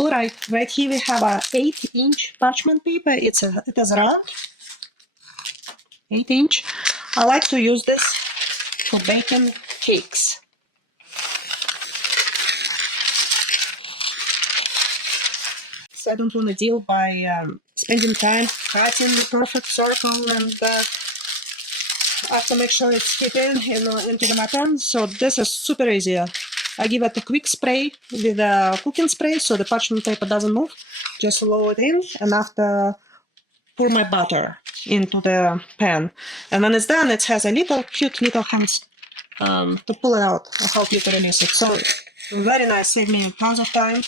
Alright, right here we have a 8-inch parchment paper. It is round, 8-inch. I like to use this for baking cakes. So I don't want to deal by spending time cutting the perfect circle, and I have to make sure it's fitting into my pan. So this is super easy. I give it a quick spray with a cooking spray so the parchment paper doesn't move. Just lower it in, and after pour my butter into the pan. And when it's done, it has a cute little hands to pull it out. I help you to release it. So very nice, save me tons of time.